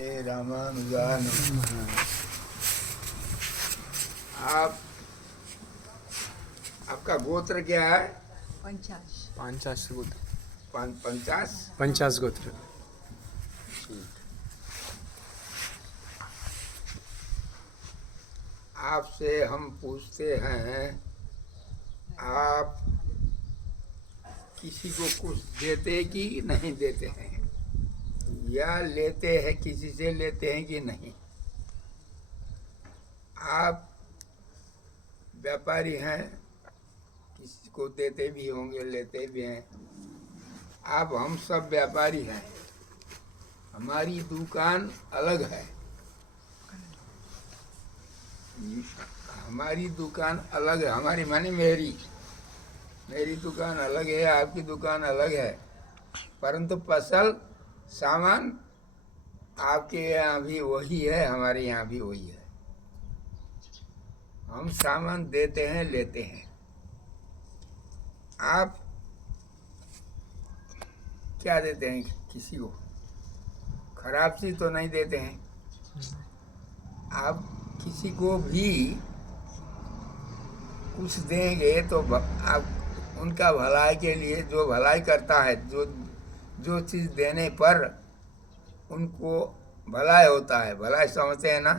रामानुजान। आप आपका गोत्र क्या है? पंचाश गोत्र। 50 गोत्र। आपसे हम पूछते हैं, आप किसी को कुछ देते कि नहीं देते हैं, या लेते हैं, किसी से लेते हैं कि नहीं? आप व्यापारी हैं, किसी को देते भी होंगे, लेते भी हैं। आप हम सब व्यापारी हैं, हमारी दुकान अलग है। हमारी दुकान अलग है, हमारी माने मेरी दुकान अलग है, आपकी दुकान अलग है, परंतु फसल सामान आपके यहाँ भी वही है, हमारे यहाँ भी वही है। हम सामान देते हैं, लेते हैं। आप क्या देते हैं किसी को? खराब चीज तो नहीं देते हैं। आप किसी को भी कुछ देंगे तो आप उनका भलाई के लिए, जो भलाई करता है, जो चीज देने पर उनको भलाई होता है, भलाई समझते हैं ना।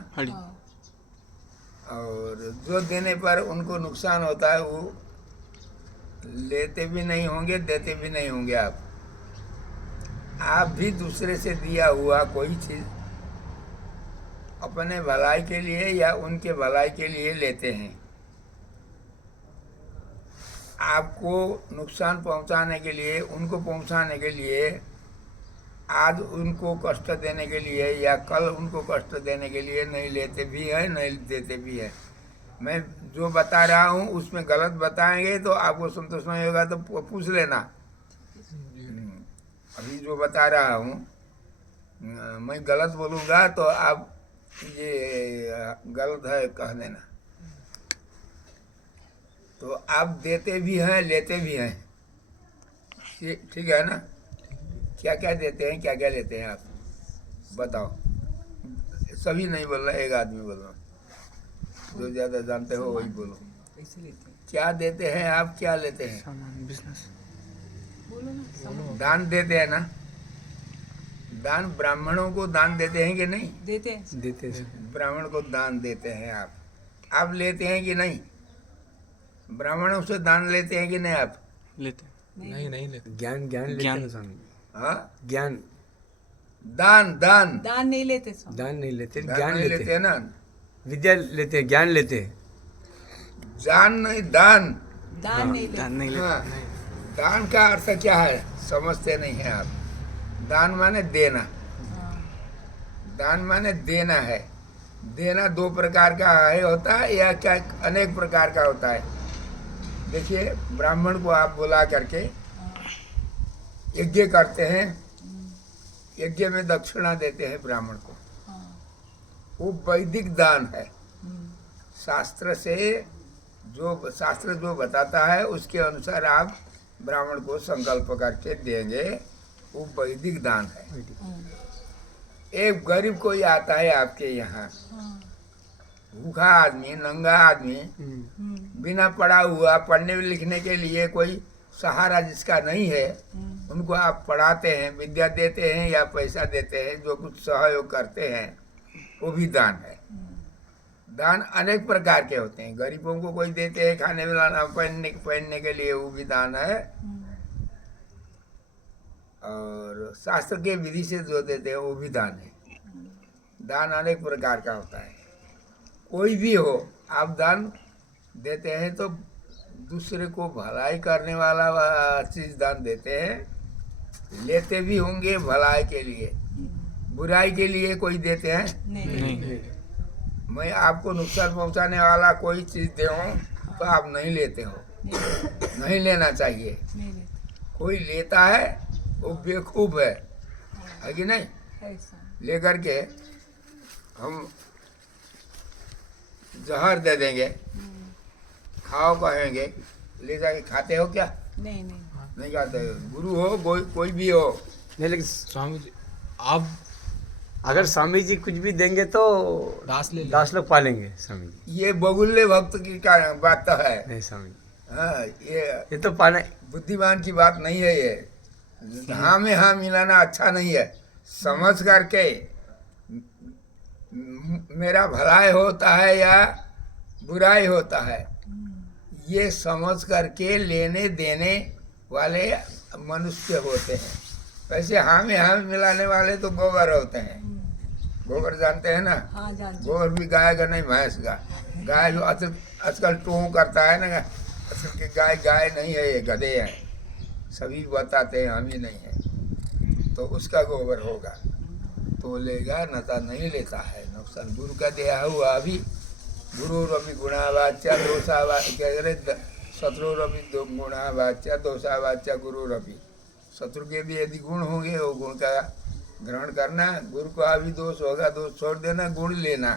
और जो देने पर उनको नुकसान होता है, वो लेते भी नहीं होंगे, देते भी नहीं होंगे। आप भी दूसरे से दिया हुआ कोई चीज अपने भलाई के लिए या उनके भलाई के लिए लेते हैं। आपको नुकसान पहुंचाने के लिए, उनको पहुंचाने के लिए, आज उनको कष्ट देने के लिए या कल उनको कष्ट देने के लिए नहीं लेते भी है, नहीं देते भी है। मैं जो बता रहा हूँ उसमें गलत बताएंगे तो आपको संतोष नहीं होगा तो पूछ लेना। अभी जो बता रहा हूँ मैं गलत बोलूँगा तो आप ये गलत है कह देना। तो आप देते भी हैं, लेते भी हैं, ठीक है ना? क्या क्या देते हैं, क्या क्या लेते हैं, आप बताओ। सभी नहीं बोल रहा, एक आदमी बोल रहा, जो ज्यादा जानते हो वही बोलो। क्या देते हैं आप, क्या लेते हैं? बिजनेस। दान देते हैं ना? दान ब्राह्मणों को दान देते हैं कि नहीं? देते ब्राह्मण को दान देते हैं आप लेते हैं कि नहीं? ब्राह्मणों से दान लेते हैं कि नहीं आप? लेते नहीं लेते। ज्ञान लेते हैं स्वामी। हाँ, ज्ञान। दान नहीं लेते, ज्ञान नहीं लेते हैं ना। विद्या लेते हैं, ज्ञान लेते हैं। दान नहीं, दान नहीं लेते। हाँ, दान का अर्थ क्या है समझते नहीं है आप। दान माने देना, दान माने देना है। देना दो प्रकार का है, होता है या क्या अनेक प्रकार का होता है। देखिए, ब्राह्मण को आप बुला करके यज्ञ करते हैं, यज्ञ में दक्षिणा देते हैं ब्राह्मण को, वो वैदिक दान है। शास्त्र जो बताता है उसके अनुसार आप ब्राह्मण को संकल्प करके देंगे, वो वैदिक दान है। एक गरीब कोई आता है आपके यहाँ, भूखा आदमी, नंगा आदमी, बिना पढ़ा हुआ, पढ़ने लिखने के लिए कोई सहारा जिसका नहीं है, उनको आप पढ़ाते हैं, विद्या देते हैं या पैसा देते हैं, जो कुछ सहयोग करते हैं, वो भी दान है। दान अनेक प्रकार के होते हैं। गरीबों को कोई देते हैं खाने पिलाना, पहनने के लिए, वो भी दान है। और शास्त्र के विधि से जो देते हैं वो भी दान है। दान अनेक प्रकार का होता है। कोई भी हो, आप दान देते हैं तो दूसरे को भलाई करने वाला चीज दान देते हैं। लेते भी होंगे भलाई के लिए, बुराई के लिए कोई देते हैं नहीं। मैं आपको नुकसान पहुंचाने वाला कोई चीज दे तो आप नहीं लेते हो, नहीं लेना चाहिए। कोई लेता है वो बेवकूफ है कि नहीं? लेकर के हम जहर दे देंगे, खाओ कहेंगे, ले जाके खाते हो क्या? नहीं खाते। गुरु हो कोई भी हो। नहीं, लेकिन स्वामी जी, आप अगर स्वामी जी कुछ भी देंगे तो दास लोग पालेंगे स्वामी जी। ये बगुल्ले भक्त की क्या बात तो है। नहीं स्वामी जी, हाँ, ये तो पाने बुद्धिमान की बात नहीं है ये। हाँ में हाँ मिलाना अच्छा नहीं है। समझ करके मेरा भलाई होता है या बुराई होता है, ये समझ करके लेने देने वाले मनुष्य होते हैं। वैसे हाँ में हाँ मिलाने वाले तो गोबर होते हैं। गोबर जानते हैं ना? हाँ जानते। गोबर भी गाय का नहीं, भैंस का। गाय जो आजकल टू करता है ना, आजकल के गाय गाय नहीं है, ये गधे हैं। सभी बताते हैं, हम ही नहीं है। तो उसका गोबर होगा तो लेगा, नता नहीं लेता है। नुकसान गुरु का दिया हुआ अभी गुरु रवि गुणावाच्या दोषावाच्या शत्रु रवि गुणावाच्या दोषावाच्या गुरु रवि। शत्रु के भी यदि गुण होंगे वो गुण का ग्रहण करना। गुरु का भी दोष होगा, दोष छोड़ देना, गुण लेना,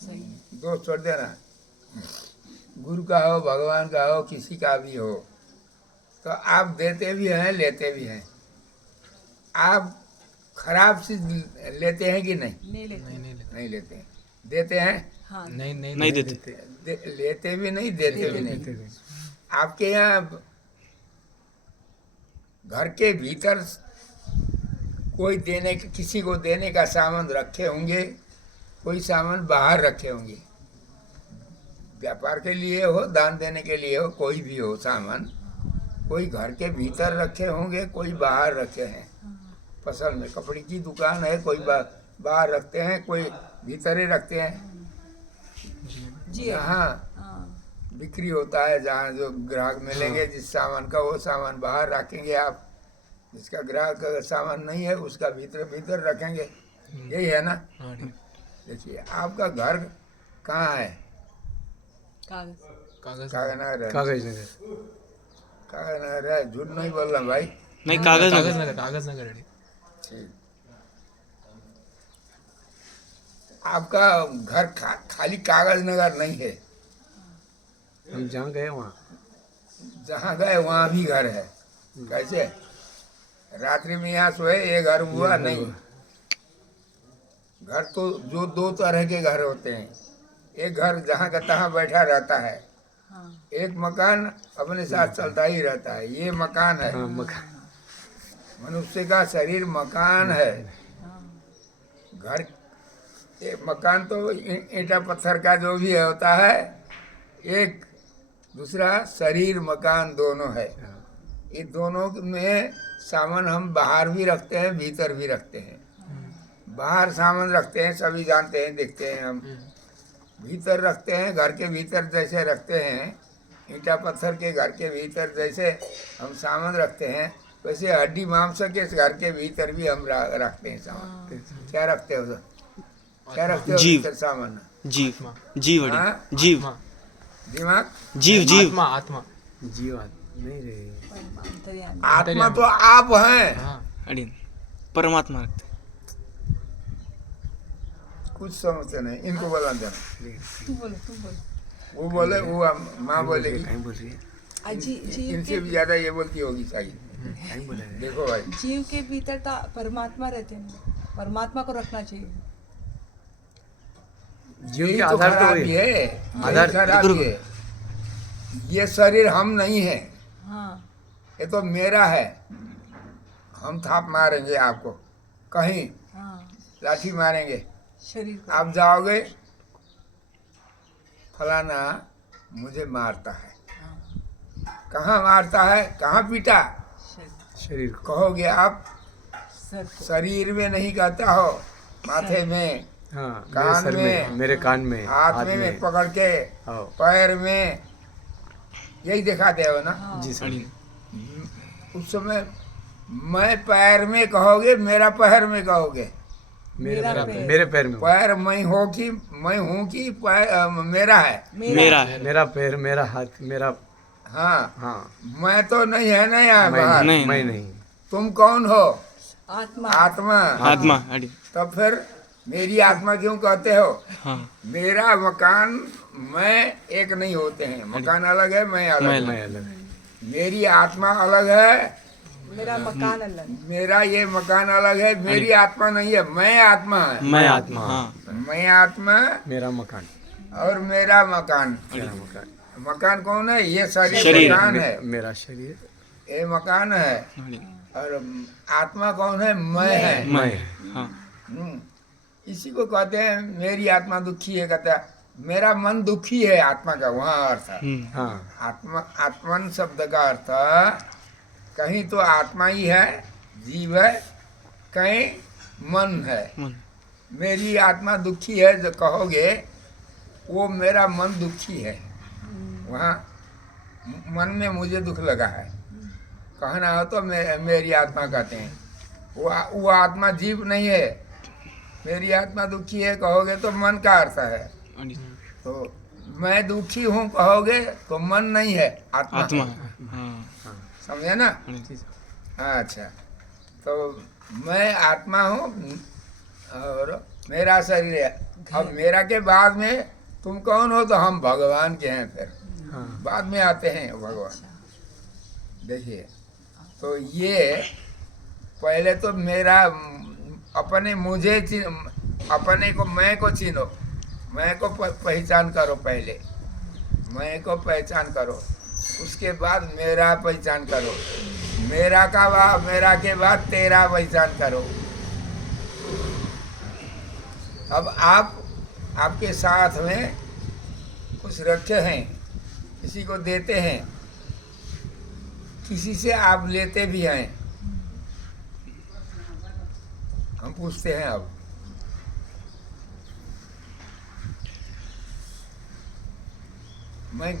सही। दोष छोड़ देना। गुरु का हो, भगवान का हो, किसी का भी हो, तो आप देते भी हैं लेते भी हैं। आप खराब चीज लेते हैं कि नहीं? नहीं लेते। नहीं लेते हैं। देते हैं? हाँ नहीं देते। लेते भी नहीं, देते भी नहीं। आपके यहाँ घर के भीतर कोई देने किसी को देने का सामान रखे होंगे, कोई सामान बाहर रखे होंगे। व्यापार के लिए हो, दान देने के लिए हो, कोई भी हो सामान, कोई घर के भीतर रखे होंगे, कोई बाहर रखे हैं। फसल में कपड़े की दुकान है, कोई बाहर रखते हैं, कोई भीतर ही रखते हैं। जी जहाँ हाँ बिक्री होता है, जहाँ जो ग्राहक मिलेंगे जिस सामान का, वो सामान बाहर रखेंगे आप। जिसका ग्राहक का सामान नहीं है उसका भीतर भीतर रखेंगे। यही है ना? देखिए आपका घर कहाँ है? कागज कागनगर है। कागज नगर। कागनगर है, झूठ नहीं बोल रहा भाई। नहीं, कागज नगर। ठीक। आपका घर खाली कागज नगर नहीं है। हम जहाँ गए वहाँ जहाँ गए वहाँ भी घर है। कैसे? रात्रि में यहाँ सोए, ये घर हुआ नहीं। घर तो जो दो तरह के घर होते हैं। एक घर जहाँ का तहाँ बैठा रहता है, हाँ एक मकान अपने साथ चलता ही रहता है। ये मकान है। हाँ, मकान। मनुष्य का शरीर मकान है। घर मकान तो ईंटा पत्थर का जो भी होता है, एक दूसरा शरीर मकान दोनों है। ये दोनों में सामान हम बाहर भी रखते हैं, भीतर भी रखते हैं। बाहर सामान रखते हैं, सभी जानते हैं, देखते हैं हम। भीतर रखते हैं, घर के भीतर जैसे रखते हैं, ईंटा पत्थर के घर के भीतर जैसे हम सामान रखते हैं, वैसे हड्डी मांस के इस घर के भीतर भी हम रखते हैं सामान। क्या रखते हो सर? क्या रखते हो जीव। भीतर सामान? जीव जीव हाँ? अड़ी जीव दिमाग? जीव आत्मा जीवन नहीं रहे। अंतर्यामी। आत्मा तो आप हैं। अड़ी परमात्मा रखते। कुछ समझते नहीं, इनको बोला देना। तुम बोलो वो बोले, वो माँ बोलेगी। कहीं बोल रही है, अजी जीव इनसे भी ज्यादा ये बोलती होगी शायद। कहीं बोला है। देखो भाई, जीव के भीतर तो परमात्मा रहते हैं। परमात्मा को रखना चाहिए। जीव यही के तो आधार तो खराबी वही है। है। यही आधार- खराबी है। ये शरीर हम नहीं है, हाँ ये तो मेरा है। हम थाप मारेंगे आपको कहीं, हाँ लाठी मारेंगे, शरीर को। आप जाओगे, फलाना मुझे मारता है। कहाँ मारता है, कहाँ पीटा? शरीर शरीर को। कहोगे आप? सर को। शरीर में नहीं कहता हो, माथे में, हाँ, कान मेरे सर में, में, मेरे कान में, हाथ में पकड़ के, हाँ। पैर में, यही दिखाते हो ना? हाँ जी सर। अड़ी उस समय मैं पैर में कहोगे, मेरा पैर में कहोगे? मेरा पैर। मेरे पैर में। पैर मैं हो कि मैं हूँ कि पैर मेरा है? मेरा है। मेरा पैर, मेरा हाथ, मेरा। हाँ, हाँ, मैं तो नहीं है ना यहाँ मैं बाहर। नहीं, नहीं, मैं नहीं। नहीं। तुम कौन हो? आत्मा। आत्मा। आत्मा अड़ी तब फिर मेरी आत्मा क्यों कहते हो? हाँ मेरा मकान मैं एक नहीं होते हैं। मकान अलग है, मैं अलग मैं हूँ। मैं अलग है। मेरी आत्मा अलग है, मेरा मकान अलग है। मेरा ये मकान अलग है, मेरी आत्मा नहीं है, मैं आत्मा है। मैं आत्मा। हाँ मैं आत्मा मेरा मकान। और मेरा मकान। मेरा मकान। मकान कौन है? ये शरीर शरीर। मकान है, मेरा शरीर। ये मकान है। अड़ी, और आत्मा कौन है? मैं है। मैं हाँ इसी को कहते हैं मेरी आत्मा दुखी है, कहता है मेरा मन दुखी है, आत्मा का वहाँ अर्थ है। हाँ। आत्मा, आत्मन शब्द का अर्थ कहीं तो आत्मा ही है, जीव है, कहीं मन है। मन मेरी आत्मा दुखी है जो कहोगे, वो मेरा मन दुखी है। वहाँ मन में मुझे दुख लगा है, कहना हो तो मेरी आत्मा कहते हैं। वो आत्मा जीव नहीं है। मेरी आत्मा दुखी है कहोगे तो मन का अर्थ है। अड़ी, तो मैं दुखी हूँ कहोगे तो मन नहीं है, आत्मा आत्मा है। हाँ समझे ना? अड़ी, अच्छा, तो मैं आत्मा हूँ और मेरा शरीर है। अब मेरा के बाद में तुम कौन हो? तो हम भगवान के हैं, फिर हाँ। बाद में आते हैं भगवान। देखिए, तो ये पहले तो मेरा अपने मुझे अपने को, मैं को चिन्हो, मैं को पहचान करो। पहले मैं को पहचान करो, उसके बाद मेरा पहचान करो, मेरा के बाद तेरा पहचान करो। अब आपके साथ में कुछ रखे हैं, किसी को देते हैं, किसी से आप लेते भी हैं। हम पूछते हैं अब मैं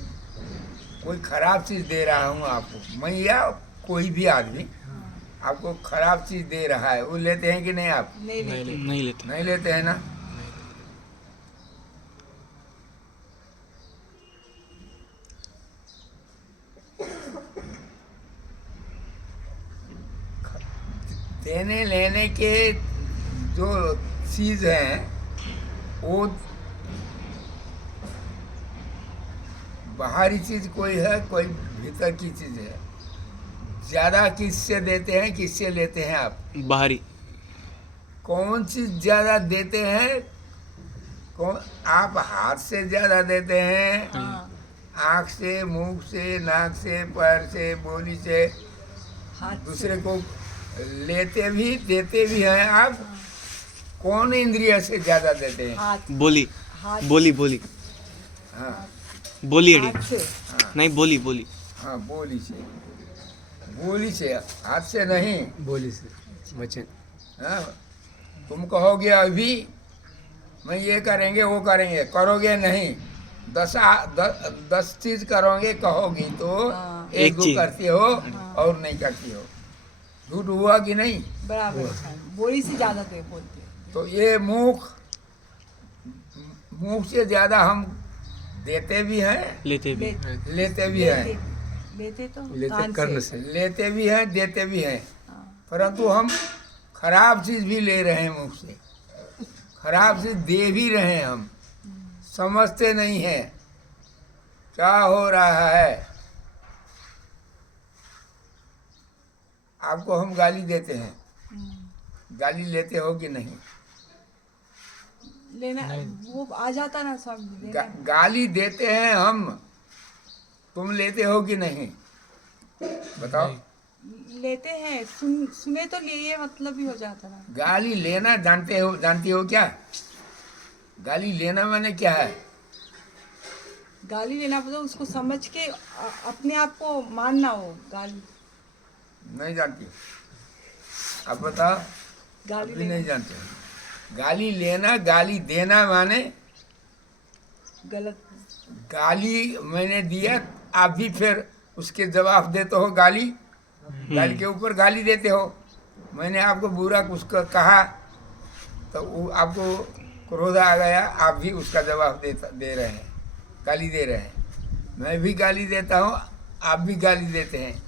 कोई खराब चीज दे रहा हूँ आपको, मैं या कोई भी आदमी आपको खराब चीज दे रहा है, वो लेते हैं कि नहीं? आप नहीं लेते। नहीं लेते नहीं लेते हैं ना? देने लेने के जो चीज हैं वो बाहरी चीज कोई है, कोई भीतर की चीज है। ज्यादा किससे देते हैं, किससे लेते हैं आप? बाहरी कौन चीज ज्यादा देते हैं? कौन? आप हाथ से ज्यादा देते हैं, हाँ, आँख से, मुंह से, नाक से, पैर से, बोली से। हाथ से। दूसरे को लेते भी देते भी हैं आप। कौन इंद्रिय से ज्यादा देते हैं? हाथ। बोली हाथ। बोली हाँ बोली अड़ी, हाथ से। नहीं बोली हाँ, बोली से, हाथ से नहीं। बोली से वचन। हाँ, तुम कहोगे अभी मैं ये करेंगे वो करेंगे, करोगे नहीं। 10 चीज करोगे कहोगी तो हाँ। एक एक दो चीज। करती हो और नहीं करती हो। झूठ हुआ कि नहीं? बराबर है। बोली से ज्यादा तो बोलते हैं। तो ये मुंह से ज्यादा हम देते भी हैं, लेते भी लेते भी हैं। लेते तो लेते कान कर्ण से। से। लेते भी हैं, देते भी हैं। हाँ, परंतु हम खराब चीज भी ले रहे हैं मुंह से, खराब चीज दे भी रहे हैं। हम समझते नहीं हैं क्या हो रहा है। आपको हम गाली देते हैं, गाली लेते हो कि नहीं? लेना वो आ जाता ना सब गाली देते हैं हम, तुम लेते हो कि नहीं? बताओ। लेते हैं। सुने तो लिए मतलब ही हो जाता ना। गाली लेना जानती हो क्या? गाली लेना माने क्या है? गाली लेना मतलब उसको समझ के अपने आप को मानना हो। गाली नहीं जानती? आप बताओ। गाली अभी नहीं लेना जानते। गाली लेना, गाली देना माने गलत। गाली मैंने दिया, आप भी फिर उसके जवाब देते हो। गाली के ऊपर गाली देते हो। मैंने आपको बुरा कुछ कहा तो वो आपको क्रोध आ गया, आप भी उसका जवाब दे रहे हैं, गाली दे रहे हैं। मैं भी गाली देता हूँ, आप भी गाली देते हैं।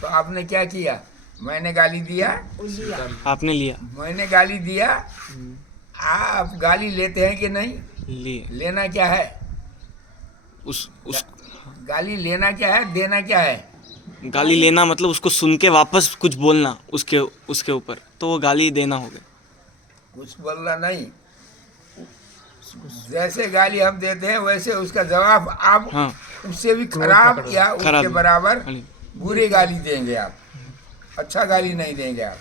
तो आपने क्या किया? मैंने गाली दिया, लिया। आपने लिया, मैंने गाली दिया। आप गाली लेते हैं कि नहीं? लिए लेना क्या है? उस गाली लेना क्या है, देना क्या है? गाली लेना मतलब उसको सुन के वापस कुछ बोलना उसके उसके ऊपर, तो वो गाली देना हो गया। कुछ बोलना नहीं, जैसे गाली हम देते हैं वैसे उसका जवाब आप हाँ उससे भी खराब या उसके खराब। बराबर हाँ। बुरी गाली देंगे आप, अच्छा गाली नहीं देंगे आप।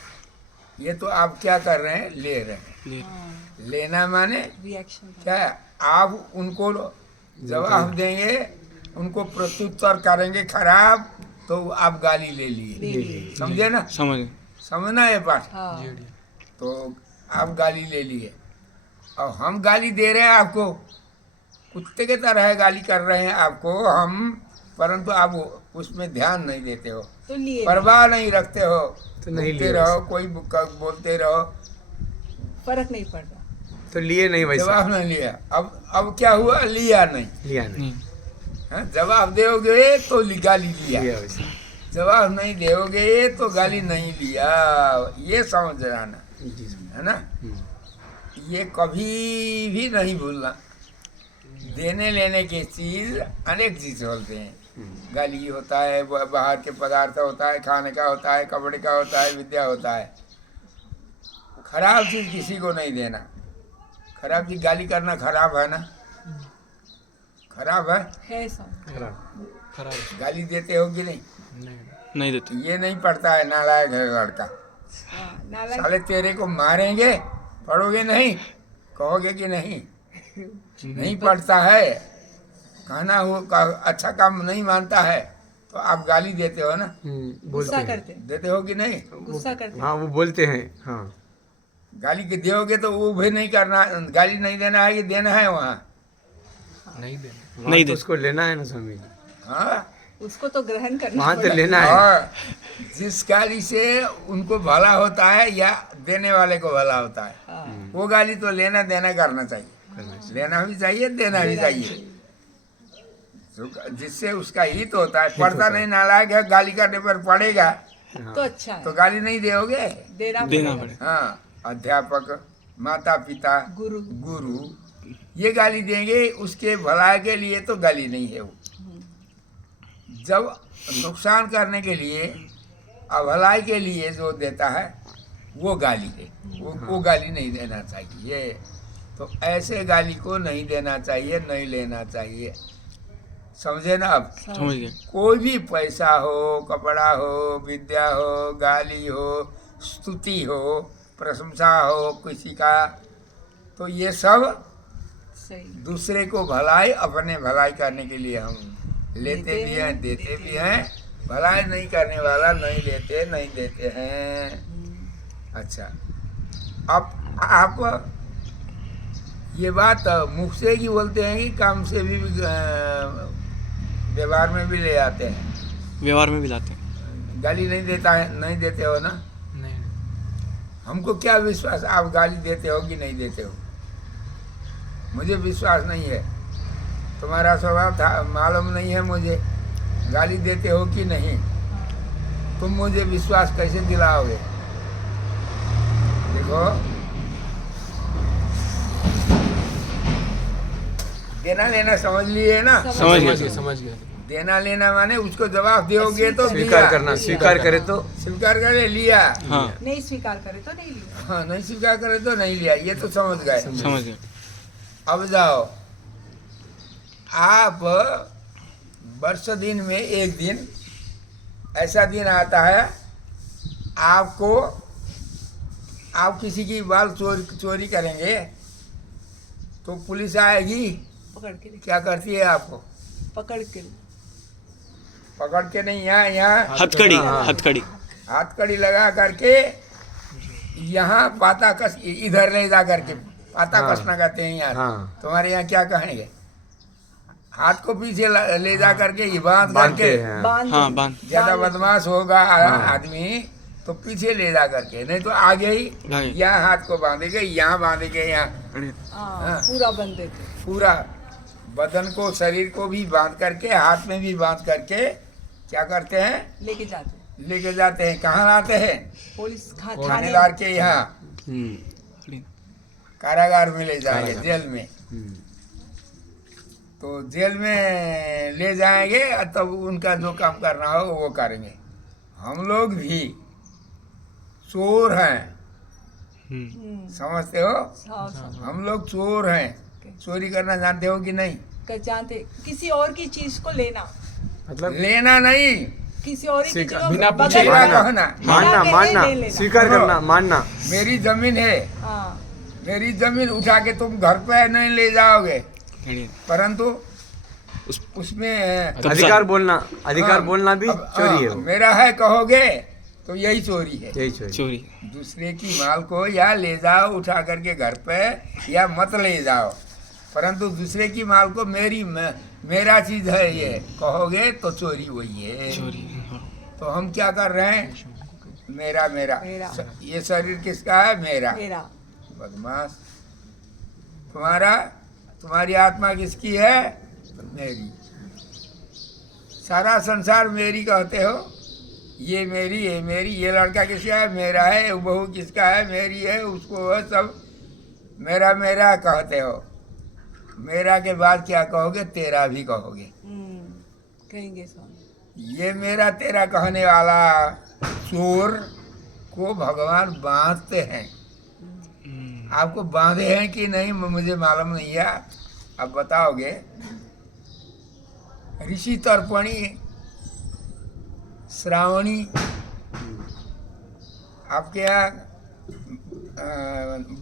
ये तो आप क्या कर रहे हैं, ले रहे हैं। ले- लेना माने रिएक्शन क्या है? आप उनको जवाब देंगे, उनको प्रत्युत्तर करेंगे खराब, तो आप गाली ले लिए, समझे ना? समझ गए। समझना ये बात। हाँ तो आप गाली ले लिए और हम गाली दे रहे हैं आपको, कुत्ते के तरह गाली कर रहे हैं आपको हम, परंतु आप उसमें ध्यान नहीं देते हो, तो लिए परवाह नहीं रखते हो, तो नहीं बोलते लिए रहो, कोई बोलते रहो, फर्क नहीं पड़ रहा। तो लिए नहीं वैसा, जवाब नहीं लिया। अब क्या हुआ, लिया नहीं। लिया नहीं, नहीं हाँ, जवाब दोगे तो गाली लिया, लिया वैसा। जवाब नहीं दोगे तो गाली नहीं लिया। ये समझ जाना, जी सर। है ना? ये कभी भी नहीं भूलना। देने लेने की चीज अनेक चीज होते हैं, गाली होता है, बाहर के पदार्थ होता है, खाने का होता है, कपड़े का होता है, विद्या होता है। खराब चीज किसी को नहीं देना। खराब चीज गाली करना खराब है ना? खराब है। खराब। गाली देते हो कि नहीं? नहीं देते। ये नहीं पढ़ता है, नालायक है लड़का। हाँ, नालायक साले तेरे को मारेंगे, पढ़ोगे नहीं, कहोगे कि नहीं? नहीं पढ़ता है, कहना हो अच्छा काम नहीं मानता है, तो आप गाली देते हो ना? बोलते गुस्सा हैं। करते देते हो कि नहीं? गुस्सा करते हाँ वो बोलते हैं। हाँ गाली के दोगे तो वो भी नहीं करना, गाली नहीं देना है कि देना है वहाँ? नहीं नहीं दे। उसको लेना है ना स्वामी जी, हाँ। उसको तो ग्रहण करना वहाँ तो पड़ेगा। लेना है। और जिस गाली से उनको भला होता है या देने वाले को भला होता है, हाँ, वो गाली तो लेना देना करना चाहिए। करना चाहिए। लेना भी चाहिए, देना भी चाहिए, जिससे उसका हित होता है। पढ़ता नहीं, नालायक है, गाली करने पर पड़ेगा हाँ। तो अच्छा है, तो गाली नहीं दोगे। देना देना पड़ेगा। पड़े। हाँ, अध्यापक, माता पिता, गुरु गुरु ये गाली देंगे उसके भलाई के लिए, तो गाली नहीं है वो। जब नुकसान करने के लिए, अभलाई के लिए जो देता है वो गाली है, वो गाली नहीं देना चाहिए। तो ऐसे गाली को नहीं देना चाहिए, नहीं लेना चाहिए, समझे ना? अब समझ गए। कोई भी पैसा हो, कपड़ा हो, विद्या हो, गाली हो, स्तुति हो, प्रशंसा हो किसी का, तो ये सब सही दूसरे को भलाई, अपने भलाई करने के लिए हम लेते भी हैं, देते भी हैं। भलाई नहीं करने वाला नहीं लेते, नहीं देते हैं। अच्छा, अब आप ये बात मुख से ही बोलते हैं कि काम से भी व्यवहार में भी ले आते हैं? व्यवहार में भी लाते हैं। गाली नहीं देता है, नहीं देते हो ना? नहीं। हमको क्या विश्वास आप गाली देते हो कि नहीं देते हो? मुझे विश्वास नहीं है, तुम्हारा स्वभाव था मालूम नहीं है मुझे, गाली देते हो कि नहीं। तुम मुझे विश्वास कैसे दिलाओगे? देखो, देना लेना समझ लिए ना? समझ गए। देना लेना माने उसको जवाब दोगे तो स्वीकार दिया, करना, स्वीकार करे तो स्वीकार करे लिया, हाँ नहीं स्वीकार करे तो नहीं लिया। हाँ, नहीं स्वीकार करे तो नहीं लिया। ये तो समझ गए। समझ गए। अब जाओ, आप वर्ष दिन में एक दिन ऐसा दिन आता है, आपको, आप किसी की बाल चोरी करेंगे तो पुलिस आएगी, पकड़ के क्या करती है आपको? पकड़ के पकड़ के नहीं, यहाँ हथकड़ी। हाँ। हथकड़ी। हाथकड़ी लगा करके यहाँ पाता कस, इधर ले जा करके पाता हाँ। कसना कहते हैं यहाँ। हाँ। तुम्हारे यहाँ क्या कहेंगे? हाथ को पीछे ले जा करके ये बांध बांधते करके, हैं। बांध हाँ बांध। ज्यादा बांध बदमाश होगा हाँ। आदमी तो पीछे ले जा करके, नहीं तो आगे ही आगे। यहाँ हाथ को बांधेंगे, यहाँ बांधेंगे, यहाँ हाँ, हाँ। पूरा बंद देते। पूरा बदन को, शरीर को भी बांध करके, हाथ में भी बांध करके क्या करते हैं? लेके जाते, लेके जाते हैं। कहाँ लाते हैं? पुलिस थाने थानेदार के यहाँ हम्म। कारागार में ले जाएंगे, कारागार। जेल में। तो जेल में ले जाएंगे, तब उनका जो काम करना हो वो करेंगे। हम लोग भी चोर हैं, समझते हो? हम लोग चोर हैं। चोरी करना जानते हो कि नहीं? जानते, किसी और की चीज को लेना, मतलब लेना नहीं, किसी और की चीज को बिना पूछे बदलना, लेना कहना। मानना बिना मानना ले लेना। स्वीकार करना मानना। मेरी जमीन है, हाँ, मेरी जमीन उठा के तुम घर पे नहीं ले जाओगे, परंतु उसमें अधिकार बोलना, अधिकार हाँ, बोलना भी अब, चोरी है हाँ, वो। मेरा है कहोगे तो यही चोरी है। यही चोरी। चोरी। दूसरे की माल को या ले जाओ उठा करके घर पे, या मत ले जाओ, परंतु दूसरे की माल को मेरा चीज है ये कहोगे तो चोरी वही है। चोरी। हाँ। तो हम क्या कर रहे हैं? मेरा मेरा, मेरा। ये शरीर किसका है? मेरा। मेरा। बदमाश। तुम्हारा, तुम्हारी आत्मा किसकी है? मेरी। सारा संसार मेरी कहते हो, ये मेरी, ये मेरी। ये लड़का किसका है? मेरा है। वो बहू किसका है? मेरी है। उसको है सब मेरा मेरा कहते हो। मेरा के बाद क्या कहोगे? तेरा भी कहोगे। कहेंगे स्वामी। ये मेरा तेरा कहने वाला चोर को भगवान बांधते हैं। आपको बांधे हैं कि नहीं मुझे मालूम नहीं है, अब बताओगे। ऋषि तर्पणी, श्रावणी, आपके यहाँ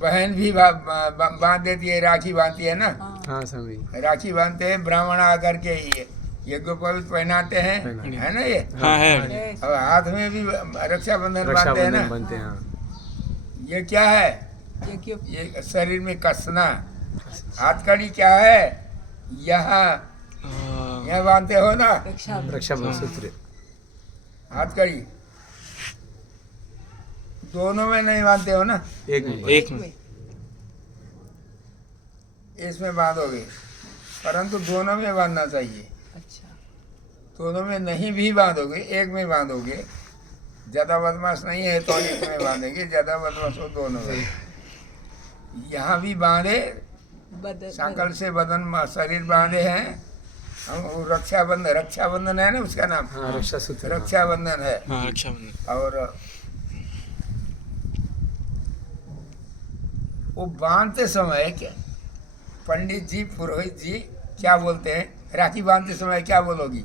बहन भी बांध देती है, राखी बांधती है ना। हाँ स्वामी। राखी बांधते हैं, ब्राह्मण आकर के ये गोपवित पहनाते हैं, है ना ये। हाँ है। और हाथ में भी रक्षाबंधन बांधते हैं ना। रक्षाबंधन बनते हैं। हाँ। ये क्या है? ये क्यों? ये शरीर में कसना। हाथकड़ी क्या है? यहाँ यहाँ बांधते हो ना, रक्षाबंधन सूत्र। हाथकड़ी। दोनों में नहीं बांधते हो ना, एक में। एक में। इसमें बांधोगे, परंतु दोनों में बांधना चाहिए। अच्छा। दोनों में नहीं भी बांधोगे, एक में बांधोगे। ज्यादा बदमाश नहीं है तो एक में बांधेंगे, ज्यादा बदमाश हो दोनों में। यहाँ भी बांधे, संकल से बदन शरीर बांधे हैं हम। वो रक्षाबंधन है ना उसका नाम। हाँ रक्षा सूत्र। रक्षाबंधन है। हाँ रक्षाबंधन। और वो बांधते समय क्या पंडित जी, पुरोहित जी क्या बोलते हैं? राखी बांधते समय क्या बोलोगी?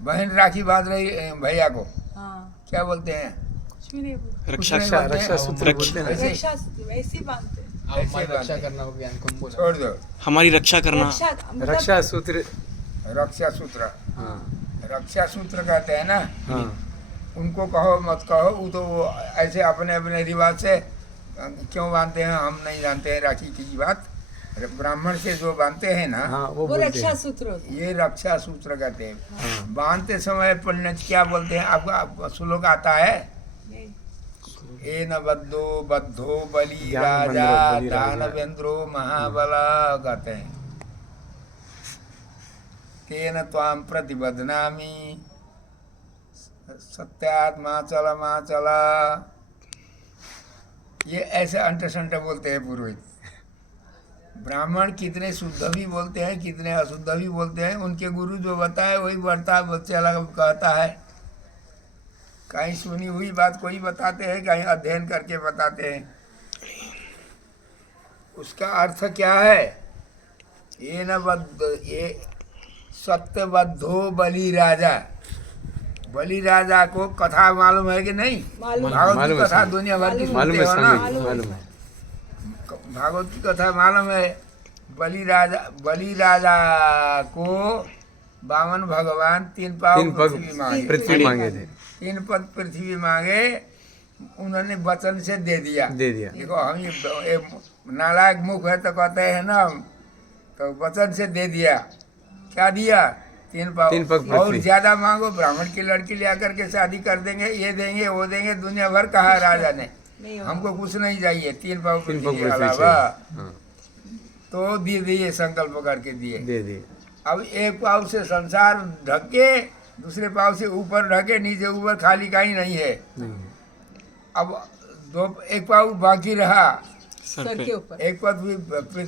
बहन राखी बांध रही भैया को, हाँ, क्या बोलते हैं? कुछ भी नहीं बोलते। रक्षा रक्षा सूत्र बोलते हैं। ऐसे रक्षा वैसे ही बांधते हैं। ऐसे बांधते। छोड़ दो। हमारी रक्षा करना। रक्षा मतलब रक्षा सूत्र। रक्षा सूत्र, हाँ रक्षा सूत्र कहते हैं ना। हाँ। उनको कहो मत कहो, वो तो वो ऐसे अपने अपने रिवाज से क्यों बांधते हैं हम नहीं जानते हैं। राखी की बात ब्राह्मण से जो बांधते हैं ना, हाँ वो वो बोलते रक्षा हैं। सूत्र होता है। ये रक्षा सूत्र कहते हैं। हाँ। बांधते समय पंडित क्या बोलते हैं? आपका श्लोक आता है? नहीं। ए न बद्धो बद्धो बलि ज्ञान राजा बंद्रो बलि राजा। दानवेंद्रो महाबला कहते हैं। तेन त्वाम प्रतिबध्नामि सत्यात्मा चला। ये ऐसे अंटे संटे बोलते हैं पुरोहित। ब्राह्मण कितने शुद्ध भी बोलते हैं, कितने अशुद्ध भी बोलते हैं। उनके गुरु जो बताए वही बढ़ता चला कहता है। कहीं सुनी हुई बात कोई बताते हैं, कहीं अध्ययन करके बताते हैं। उसका अर्थ क्या है? ये न बद्ध, ये सत्यबद्धो बलि राजा। बलि राजा को कथा मालूम है कि नहीं? मालूम। भागवत की मालूम है कथा स्वामी। दुनिया भर की मालूम है सुनते हो ना। स्वामी, मालूम है। भागवत की कथा मालूम है। बलि राजा को बामन भगवान 3 पाव तीन पग पृथ्वी मांगे। पृथ्वी मांगे थे। 3 पद पृथ्वी मांगे, उन्होंने वचन से दे दिया। दे दिया। देखो हम ये नालायक मुख है तो कहते हैं ना, तो वचन से दे दिया। क्या दिया? 3 पाव। 3 पग और पृथ्वी। ज्यादा मांगो, ब्राह्मण की लड़की ले आकर के शादी कर देंगे, ये देंगे वो देंगे। दुनिया भर कहा राजा ने, नहीं होगा। हमको कुछ नहीं चाहिए, 3 पाव 3 पग पृथ्वी के पृथ्वी अलावा। चाहिए। हाँ तो दे दिए, संकल्प करके दिए। दे दिए। अब एक पाव से संसार ढके, दूसरे पाव से ऊपर ढके, नीचे ऊपर खाली कहीं नहीं है। नहीं है। अब एक पाव बाकी रहा, सर सर पे। के ऊपर। एक पद भी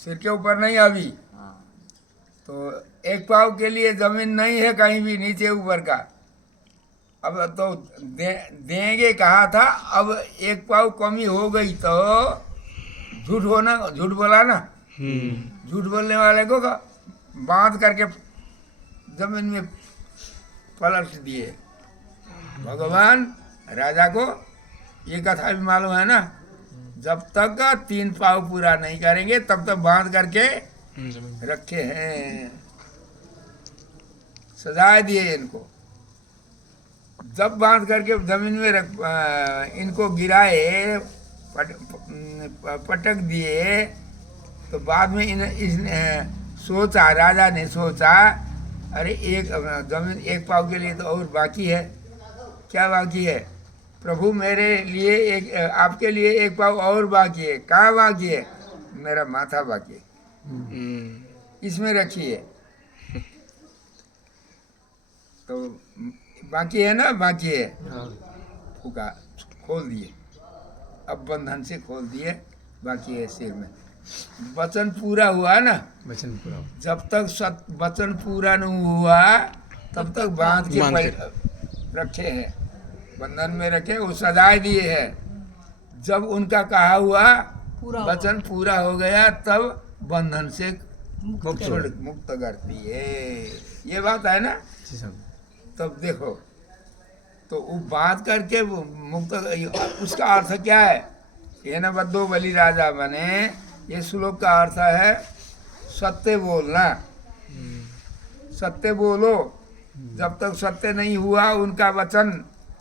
सिर के ऊपर नहीं। अभी हाँ। तो एक पाव के लिए जमीन नहीं है कहीं भी नीचे ऊपर का। अब तो देंगे कहा था, अब एक पाव कमी हो गई तो झूठ बोला ना। झूठ बोलने वाले को बांध करके जमीन में पलट दिए। भगवान राजा को ये कथा भी मालूम है ना, जब तक 3 पाव पूरा नहीं करेंगे तब तक बांध करके रखे हैं, सजा दिए इनको। जब बांध करके जमीन में इनको गिराए, पटक दिए, तो बाद में सोचा, राजा ने सोचा, अरे एक जमीन एक पाव के लिए तो और बाकी है। क्या बाकी है? प्रभु मेरे लिए आपके लिए एक पाव और बाकी है। कहाँ बाकी है? मेरा माथा बाकी है, इसमें रखिए। तो बाकी है ना, बाकी है। फूका, खोल दिए, अब बंधन से खोल दिए, बाकी है सिर में। वचन पूरा हुआ ना, वचन पूरा। जब तक वचन पूरा नहीं हुआ तब तक बांध के रखे हैं, बंधन में रखे, वो सजाए दिए हैं। जब उनका कहा हुआ वचन पूरा हो गया तब बंधन से मुक्त करती है। ये बात है ना। तब देखो, तो वो बांध करके मुक्त, उसका अर्थ क्या है? ये न बद्धो बलि राजा बने, ये श्लोक का अर्थ है सत्य बोलना। सत्य बोलो, जब तक सत्य नहीं हुआ उनका वचन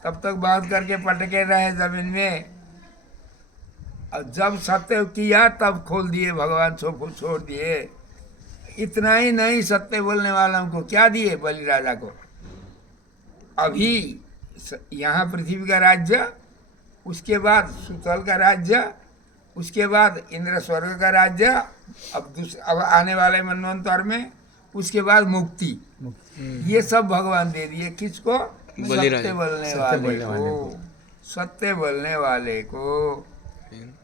तब तक बांध करके पटके रहे जमीन में। और जब सत्य किया तब खोल दिए भगवान, छोड़ दिए। इतना ही नहीं, सत्य बोलने वालों को क्या दिए? बलि राजा को अभी यहाँ पृथ्वी का राज्य, उसके बाद सुतल का राज्य, उसके बाद इंद्र स्वर्ग का राज्य, अब आने वाले मनवंतर में, उसके बाद मुक्ति। ये सब भगवान दे दिए। किसको? सत्य बोलने वाले को। सत्य बोलने वाले को,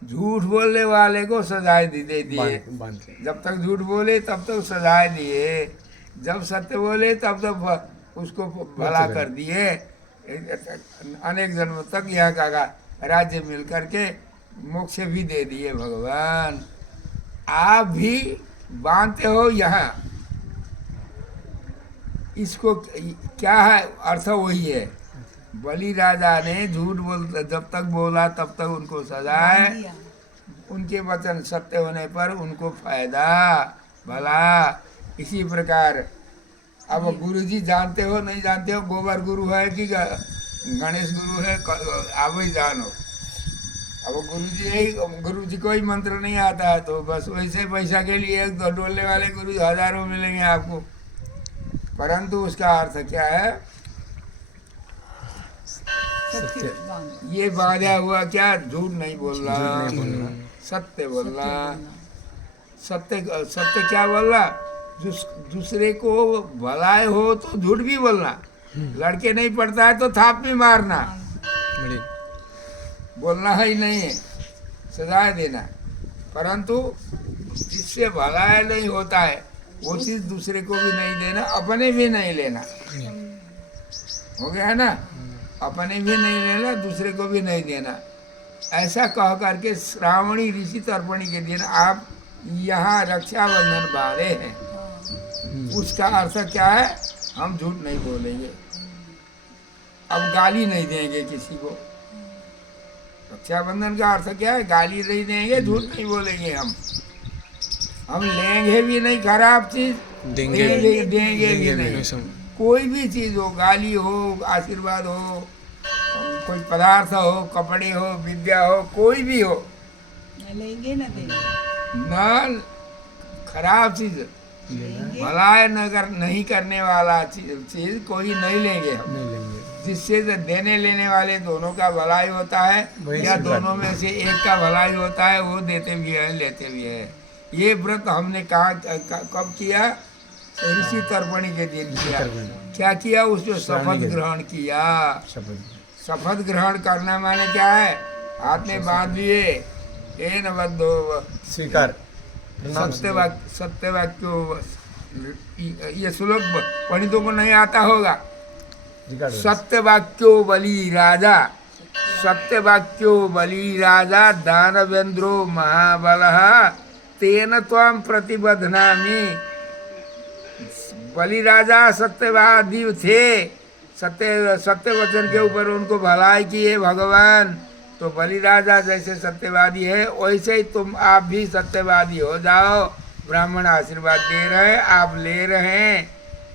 झूठ बोलने वाले को सजाए दे दिए। जब तक झूठ बोले तब तक सजाए दिए, जब सत्य बोले तब तक उसको भला कर दिए। अनेक जन्मों तक यहाँ का राज्य मिल करके मोक्ष भी दे दिए भगवान। आप भी बांधते हो यहाँ, इसको क्या है? अर्थ वही है। बलि राजा ने झूठ जब तक बोला तब तक उनको सजा है, उनके वचन सत्य होने पर उनको फायदा भला। इसी प्रकार अब गुरुजी जानते हो नहीं जानते हो, गोबर गुरु है कि गणेश गुरु है, आप ही जानो। अब गुरुजी को ही मंत्र नहीं आता है तो बस वैसे पैसा के लिए डोलने वाले गुरु हजारों मिलेंगे आपको, परंतु उसका अर्थ क्या है? ये बाधा हुआ क्या? झूठ नहीं बोलना, सत्य बोलना। सत्य क्या बोलना? दूसरे को भलाई हो तो झूठ भी बोलना। लड़के नहीं पड़ता है तो थाप भी मारना, बोलना ही नहीं है, सजाए देना। परंतु जिससे भलाई नहीं होता है वो चीज दूसरे को भी नहीं देना, अपने भी नहीं लेना। हो गया है ना? अपने भी नहीं लेना, दूसरे को भी नहीं देना। ऐसा कह करके श्रावणी ऋषि तर्पणी के दिन आप यहाँ रक्षाबंधन बांधे हैं। उसका अर्थ क्या है? हम झूठ नहीं बोलेंगे, अब गाली नहीं देंगे किसी को। रक्षाबंधन का अर्थ क्या है? गाली नहीं देंगे, झूठ नहीं बोलेंगे। हम लेंगे भी नहीं खराब चीज, देंगे भी नहीं। कोई भी चीज हो, गाली हो, आशीर्वाद हो, कोई पदार्थ हो, कपड़े हो, विद्या हो, कोई भी हो, लेंगे ना देंगे। न खराब चीज, भलाई नहीं करने वाला चीज कोई नहीं लेंगे हम। जिससे देने लेने वाले दोनों का भलाई होता है, या दोनों में से एक का भलाई होता है, वो देते भी है लेते भी है। ये व्रत हमने कब किया? ऋषि तर्पणी के दिन किया। क्या किया? उसमें शपथ ग्रहण किया। शपथ ग्रहण करना माने क्या है? हाथ में बांध लिए, ए न बद्धो, स्वीकार, सत्य वाक्य ये श्लोक पंडितों को नहीं आता होगा। रिकॉर्ड हो। सत्यवाक्यो बलि राजा, सत्यवाक्यो बलि राजा दानवेंद्रो महाबलः तेन त्वं प्रतिबध्नामि। बलि राजा सत्यवादी थे, सत्य वचन के ऊपर उनको भलाई किए भगवान। तो बलि राजा जैसे सत्यवादी है वैसे ही तुम आप भी सत्यवादी हो जाओ। ब्राह्मण आशीर्वाद दे रहे हैं, आप ले रहे हैं,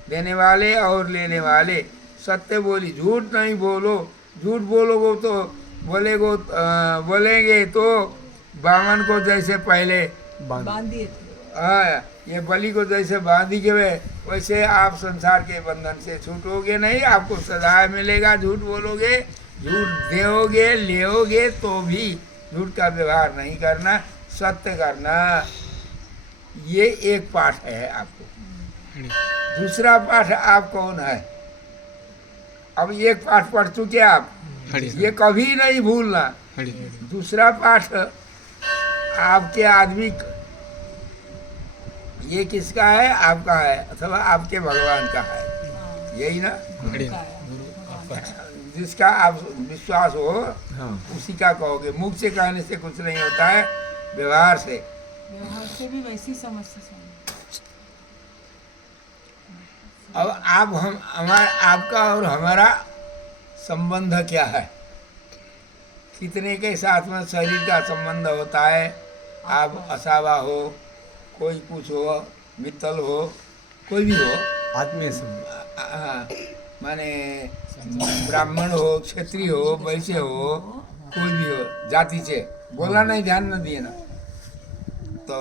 देने वाले और लेने वाले। सत्य बोली, झूठ नहीं बोलो। झूठ बोलोगे तो बोलेंगे तो बामन को जैसे पहले बांध दिए थे। हाँ, ये बलि को जैसे बांधी के वैसे आप संसार के बंधन से छूटोगे नहीं, आपको सजा मिलेगा। झूठ बोलोगे, झूठ दोगे, लेओगे तो भी झूठ का व्यवहार नहीं करना, सत्य करना। ये एक पाठ है आपको। दूसरा पाठ आप कौन है? अब एक पाठ पढ़ चुके आप, ये कभी नहीं भूलना। दूसरा पाठ आपके आदमी, ये किसका है? आपका है अथवा आपके भगवान का है, यही ना? जिसका आप विश्वास हो हाँ। उसी का कहोगे। मुख से कहने से कुछ नहीं होता है, व्यवहार से। व्यवहार से भी वैसी समझ से समझ। अब आप आपका और हमारा संबंध क्या है? कितने के साथ में शरीर का संबंध होता है? आप असावा हो, कोई कुछ हो, मित्तल हो, कोई भी हो, आत्मीय संबंध। माने ब्राह्मण हो, क्षत्रिय हो, वैश्य हो, कोई भी हो, जाति से बोला नहीं, ध्यान न दिए ना। तो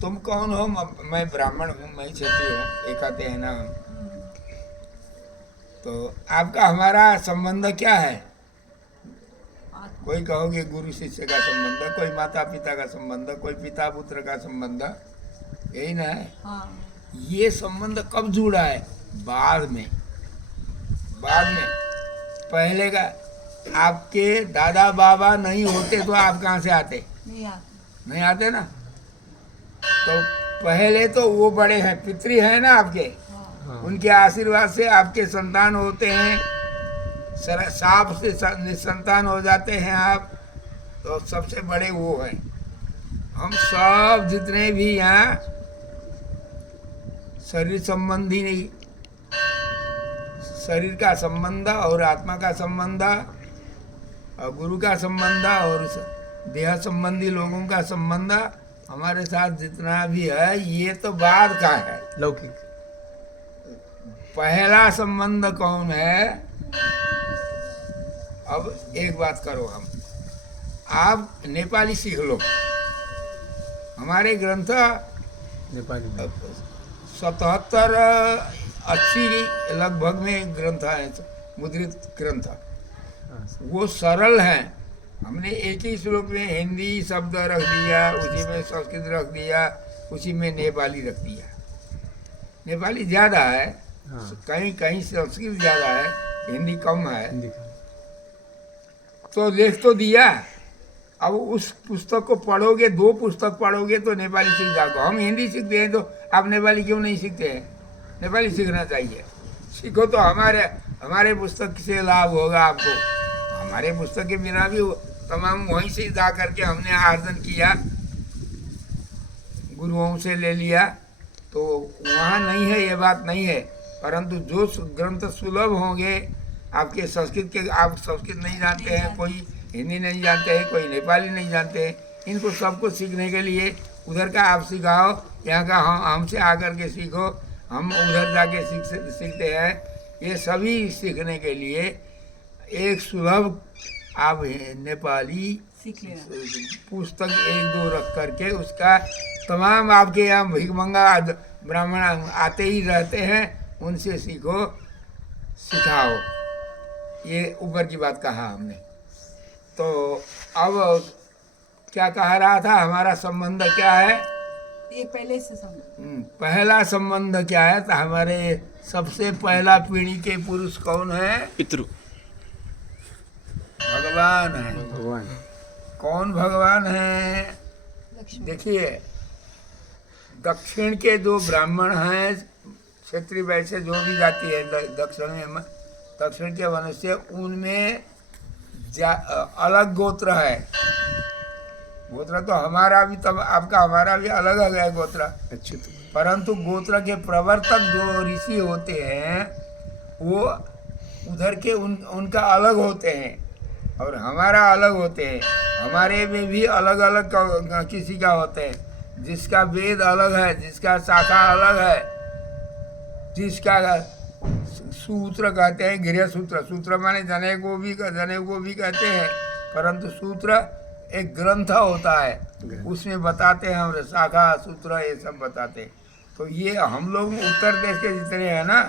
तुम कौन हो? मैं ब्राह्मण हूँ, मैं क्षत्रिय हूँ, एक आते हैं ना हम। तो आपका हमारा संबंध क्या है? कोई कहोगे गुरु शिष्य का संबंध, कोई माता पिता का संबंध, कोई पिता पुत्र का संबंध, यही ना है। हाँ। ये संबंध कब जुड़ा है? बाद में। पहले का आपके दादा बाबा नहीं होते तो आप कहाँ से आते? नहीं आते ना। तो पहले तो वो बड़े हैं, पितृ हैं ना आपके, उनके आशीर्वाद से आपके संतान होते हैं। साप से निसंतान हो जाते हैं आप, तो सबसे बड़े वो हैं। हम सब जितने भी यहाँ शरीर संबंधी नहीं, शरीर का संबंध और आत्मा का संबंध और गुरु का संबंध और देह संबंधी लोगों का संबंध हमारे साथ जितना भी है, ये तो बाद का है। लौकिक। पहला संबंध कौन है? अब एक बात करो, आप नेपाली सीख लो। हमारे ग्रंथ नेपाली में 77-80 लगभग में ग्रंथ है, मुद्रित ग्रंथ। हाँ, वो सरल हैं। हमने एक ही श्लोक में हिंदी शब्द रख दिया, उसी में संस्कृत रख दिया, उसी में नेपाली रख दिया। नेपाली ज़्यादा है, हाँ। कहीं कहीं संस्कृत ज़्यादा है, हिंदी कम है। हिंदी का। तो लिख तो दिया। अब उस पुस्तक को पढ़ोगे, 2 पुस्तक पढ़ोगे तो नेपाली सीख जाओगे। हम हिंदी सीखते हैं तो आप नेपाली क्यों नहीं सीखते हैं? नेपाली सीखना चाहिए। सीखो तो हमारे पुस्तक से लाभ होगा आपको। हमारे पुस्तक के बिना भी तमाम वहीं से जा करके हमने आर्जन किया, गुरुओं से ले लिया, तो वहाँ नहीं है, ये बात नहीं है। परंतु जो ग्रंथ सुलभ होंगे आपके संस्कृत के, आप संस्कृत नहीं जानते हैं, कोई हिंदी नहीं जानते हैं, कोई नेपाली नहीं जानते हैं, इनको सबको सीखने के लिए उधर का आप सिखाओ, यहाँ का हमसे आकर के सीखो, हम उधर जाके सीखते हैं। ये सभी सीखने के लिए एक सुलभ आप नेपाली सीख लेना। पुस्तक 1-2 रख करके उसका तमाम आपके यहाँ भिखमंगा ब्राह्मण आते ही रहते हैं, उनसे सीखो, सिखाओ। ये ऊपर की बात कहा हमने। तो अब क्या कह रहा था? हमारा संबंध क्या है? ये पहले से समझो। पहला संबंध क्या है? तो हमारे सबसे पहला पीढ़ी के पुरुष कौन है? पितृ। भगवान है। भगवान। कौन भगवान है? लक्ष्मी। देखिए, दक्षिण के जो ब्राह्मण हैं, क्षेत्रीय वैश्य जो भी जाति है दक्षिण के वंश से, उनमें अलग गोत्र है। गोत्र तो हमारा भी, तब आपका हमारा भी अलग अलग है गोत्र, परंतु गोत्र के प्रवर्तक जो ऋषि होते हैं वो उधर के उनका अलग होते हैं और हमारा अलग होते हैं। हमारे में भी अलग अलग किसी का होते हैं, जिसका वेद अलग है, जिसका शाखा अलग है, जिसका सूत्र कहते हैं, गृह सूत्र। सूत्र माने जने को भी कहते हैं, परंतु सूत्र एक ग्रंथ होता है, उसमें बताते हैं हम शाखा सूत्र ये सब बताते हैं। तो ये हम लोग उत्तर देश के जितने हैं ना,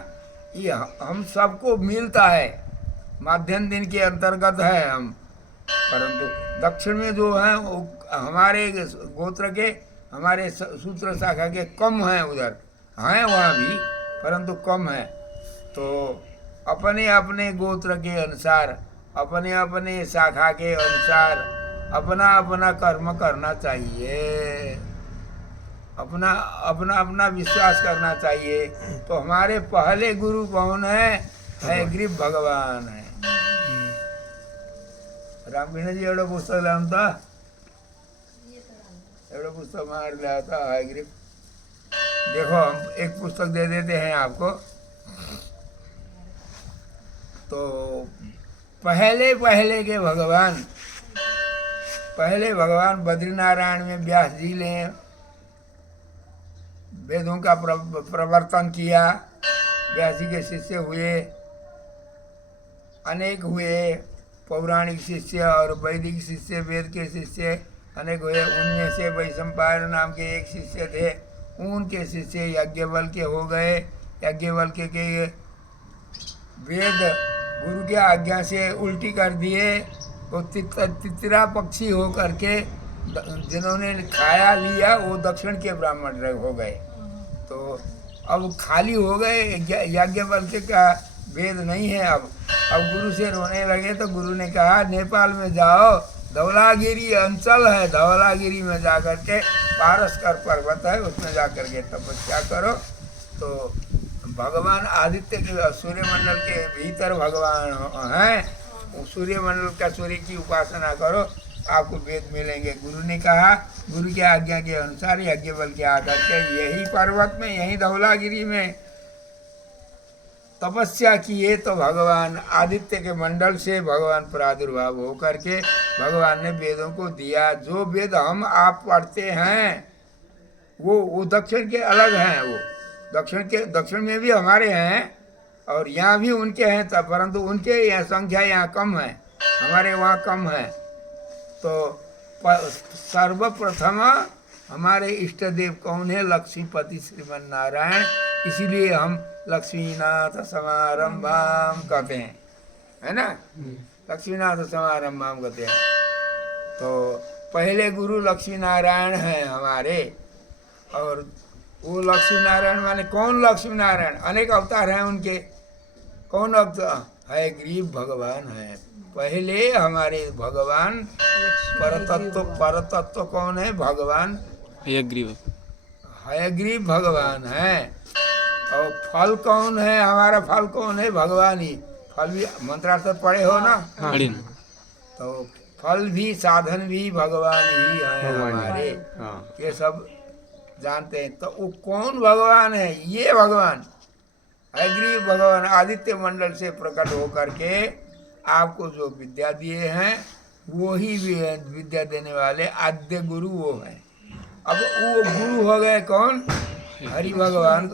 ये हम सबको मिलता है, माध्यम दिन के अंतर्गत है हम। परंतु दक्षिण में जो है वो हमारे गोत्र के, हमारे सूत्र शाखा के कम हैं, उधर हैं वहाँ भी परंतु कम है। तो अपने अपने गोत्र के अनुसार, अपने अपने शाखा के अनुसार अपना अपना कर्म करना चाहिए, अपना अपना विश्वास करना चाहिए। तो हमारे पहले गुरु कौन है? हयग्रीव भगवान है। रामकृष्ण जी एवढं पुस्तक लावून था, एवढं पुस्तक मार लिया था हयग्रीव। देखो हम एक पुस्तक दे देते हैं आपको। तो पहले के भगवान, पहले भगवान बद्रीनारायण में व्यास जी ने वेदों का प्रवर्तन किया। व्यास जी के शिष्य हुए, अनेक हुए, पौराणिक शिष्य और वैदिक शिष्य, वेद के शिष्य अनेक हुए। उनमें से वैशंपायन नाम के एक शिष्य थे, उनके शिष्य याज्ञवल्क्य हो गए। याज्ञवल्क्य के वेद गुरु की आज्ञा से उल्टी कर दिए, तो तितरा पक्षी हो करके जिन्होंने खाया लिया वो दक्षिण के ब्राह्मण हो गए। तो अब खाली हो गए, याज्ञवल्क्य का वेद नहीं है। अब गुरु से रोने लगे तो गुरु ने कहा नेपाल में जाओ, धवलागिरी अंचल है, धवलागिरी में जा करके पारस्कर पर्वत है, उसमें जा करके तपस्या करो। तो भगवान आदित्य के सूर्यमंडल के भीतर भगवान हैं, सूर्यमंडल का सूर्य की उपासना करो, आपको वेद मिलेंगे। गुरु ने कहा, गुरु की आज्ञा के अनुसार याज्ञवल्क्य आकर के यही पर्वत में, यही धवलागिरी में तपस्या किए। तो भगवान आदित्य के मंडल से भगवान प्रादुर्भाव हो करके भगवान ने वेदों को दिया। जो वेद हम आप पढ़ते हैं वो दक्षिण के अलग हैं। वो दक्षिण में भी हमारे हैं और यहाँ भी उनके हैं, तब परंतु उनके यहाँ संख्या यहाँ कम है, हमारे वहाँ कम है। तो सर्वप्रथम हमारे इष्ट देव कौन है? लक्ष्मीपति श्रीमन नारायण। इसीलिए हम लक्ष्मीनाथ समारंभाम कहते हैं, है ना, लक्ष्मीनाथ समारंभाम कहते हैं। तो पहले गुरु लक्ष्मी नारायण हैं हमारे। और वो लक्ष्मी नारायण माने कौन? लक्ष्मी नारायण अनेक अवतार हैं उनके। कौन अवतार? हयग्रीव भगवान है पहले हमारे भगवान। परतत्व कौन है? भगवान हयग्रीव भगवान है। और फल कौन है? हमारा फल कौन है? भगवान ही। फल भी मंत्रार्थ पढ़े हो ना? तो फल भी साधन भी भगवान ही है हमारे। ये सब जानते हैं। तो वो कौन भगवान है? ये भगवान हयग्रीव भगवान आदित्य मंडल से प्रकट होकर के आपको जो विद्या दिए हैं वो ही विद्या देने वाले आद्य गुरु वो हैं। अब वो गुरु हो गए कौन? हरि भगवान।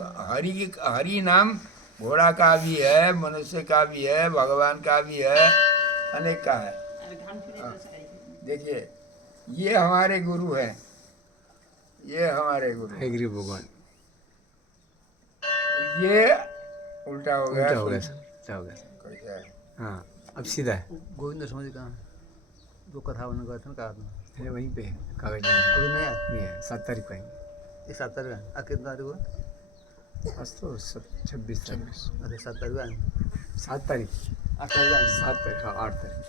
हरि नाम घोड़ा का भी है, मनुष्य का भी है, भगवान का भी है, अनेक का है। देखिए ये हमारे गुरु हैं, ये हमारे गुरु हयग्रीव भगवान। ये उल्टा हो गया, हो गया सर। हाँ अब सीधा है। गोविंद समझ कहाँ जो कथा बन गया था ना, कहा है वहीं पे कागज अभी नहीं है। नहीं है। 7 तारीख को आएंगे। ये 7 तारीख है। कितना तारीख हुआ? आज तो 26 तारीख। अरे 7 तारीख आएंगे। 7 तारीख 8 तारीख आएंगे। 7 तारीख, हाँ 8 तारीख।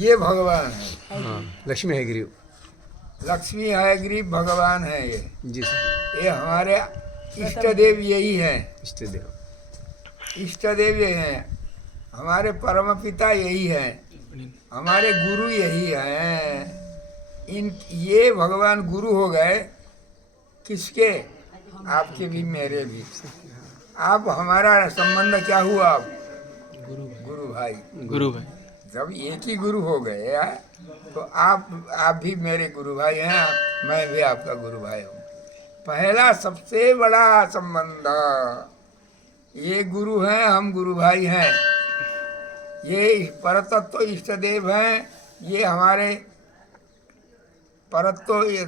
ये भगवान है। हाँ लक्ष्मी हयग्रीव। लक्ष्मी हयग्रीव भगवान है जी सर। ये हमारे इष्ट देव यही हैं, इष्ट देव। इष्ट देव ये हैं, हमारे परम पिता यही हैं, हमारे गुरु यही हैं। इन ये भगवान गुरु हो गए किसके? आपके भी मेरे भी। आप हमारा संबंध क्या हुआ? अब गुरु भाई। गुरु भाई। जब एक ही गुरु हो गए हैं, तो आप भी मेरे गुरु भाई हैं, मैं भी आपका गुरु भाई हूँ। पहला सबसे बड़ा संबंध, ये गुरु हैं, हम गुरु भाई हैं। ये परतत्व इष्ट देव हैं, ये हमारे परत्व ये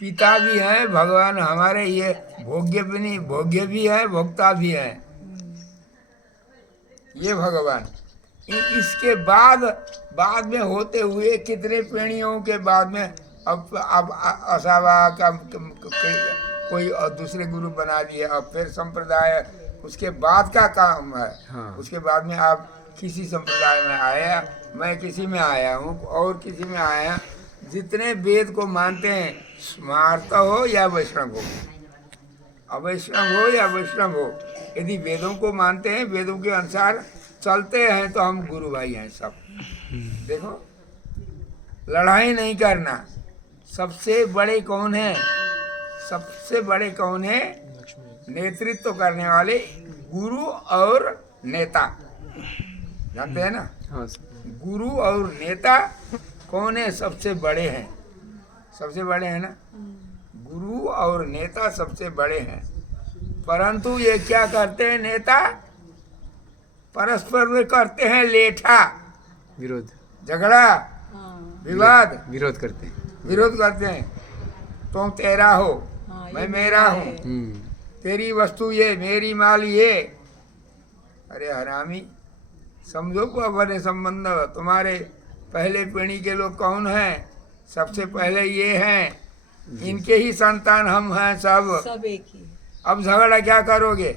पिता भी हैं, भगवान हमारे ये भोग्य भी नहीं, भोग्य भी है, भोक्ता भी है, ये भगवान। इसके बाद में होते हुए कितने पीढ़ियों के बाद में अब असावा का कोई और दूसरे गुरु बना दिए, अब फिर संप्रदाय उसके बाद का काम है। हाँ। उसके बाद में आप किसी संप्रदाय में आया, मैं किसी में आया हूँ और किसी में आया। जितने वेद को मानते हैं, स्मार्त हो या वैष्णव हो, अवैष्णव हो या वैष्णव हो, यदि वेदों को मानते हैं, वेदों के अनुसार चलते हैं, तो हम गुरु भाई हैं सब। देखो, लड़ाई नहीं करना। सबसे बड़े कौन है? सबसे बड़े कौन है? नेतृत्व करने वाले गुरु और नेता, जानते हैं ना? हाँ सर। गुरु और नेता कौन है? सबसे बड़े हैं, सबसे बड़े हैं ना। गुरु और नेता सबसे बड़े हैं, परंतु ये क्या करते हैं? नेता परस्पर में करते हैं लेठा, विरोध। झगड़ा, विवाद, विरोध करते हैं। विरोध करते हैं। तुम तेरा हो, मैं मेरा हूँ, तेरी वस्तु ये, मेरी माल ये। अरे हरामी, समझो को अपने संबंध। तुम्हारे पहले पीढ़ी के लोग कौन हैं? सबसे पहले ये हैं, इनके ही संतान हम हैं सब एक ही। अब झगड़ा क्या करोगे?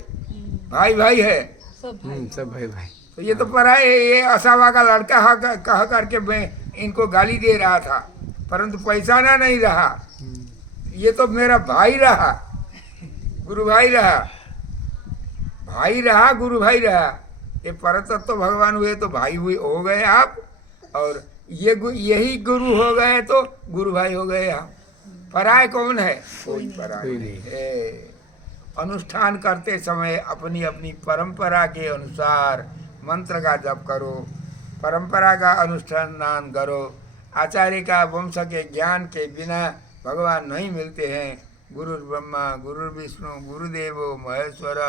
भाई भाई है सब भाई। सब भाई भाई। तो ये तो पराए, ये असावा का लड़का कह करके मैं इनको गाली दे रहा था, परंतु पैसा ना नहीं रहा। ये तो मेरा भाई रहा, गुरु भाई रहा, भाई रहा, गुरु भाई रहा। ये परतत्व तो भगवान हुए तो भाई हुए हो गए आप, और ये यही गुरु हो गए तो गुरु भाई हो गए आप। पराय कौन है? कोई पराय नहीं है। अनुष्ठान करते समय अपनी अपनी परंपरा के अनुसार मंत्र का जप करो, परंपरा का अनुष्ठान करो। आचार्य का वंश के ज्ञान के बिना भगवान नहीं मिलते हैं। गुरु ब्रह्मा गुरु विष्णु गुरुदेवो महेश्वर,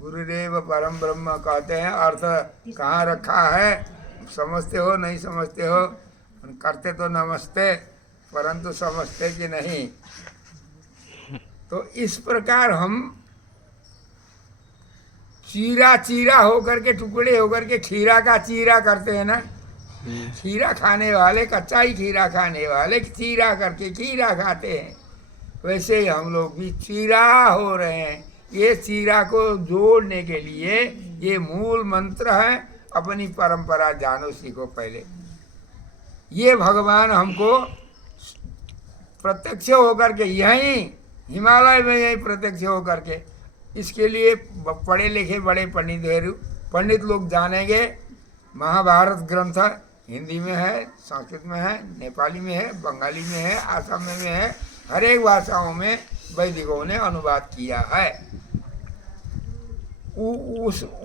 गुरुदेव परम ब्रह्म कहते हैं। अर्थ कहाँ रखा है? समझते हो नहीं समझते हो? करते तो नमस्ते, परंतु समझते कि नहीं। तो इस प्रकार हम चीरा चीरा होकर के, टुकड़े होकर के खीरा का चीरा करते हैं ना। खीरा खाने वाले, कच्चा ही खीरा खाने वाले चीरा करके खीरा खाते हैं। वैसे ही हम लोग भी चीरा हो रहे हैं। ये चीरा को जोड़ने के लिए ये मूल मंत्र है, अपनी परंपरा जानो सीखो पहले। ये भगवान हमको प्रत्यक्ष होकर के यहीं हिमालय में यहीं प्रत्यक्ष होकर के, इसके लिए पढ़े लिखे बड़े पंडित लोग जानेंगे। महाभारत ग्रंथ हिंदी में है, संस्कृत में है, नेपाली में है, बंगाली में है, असम में है, हर एक भाषाओं में वैदिकों ने अनुवाद किया है।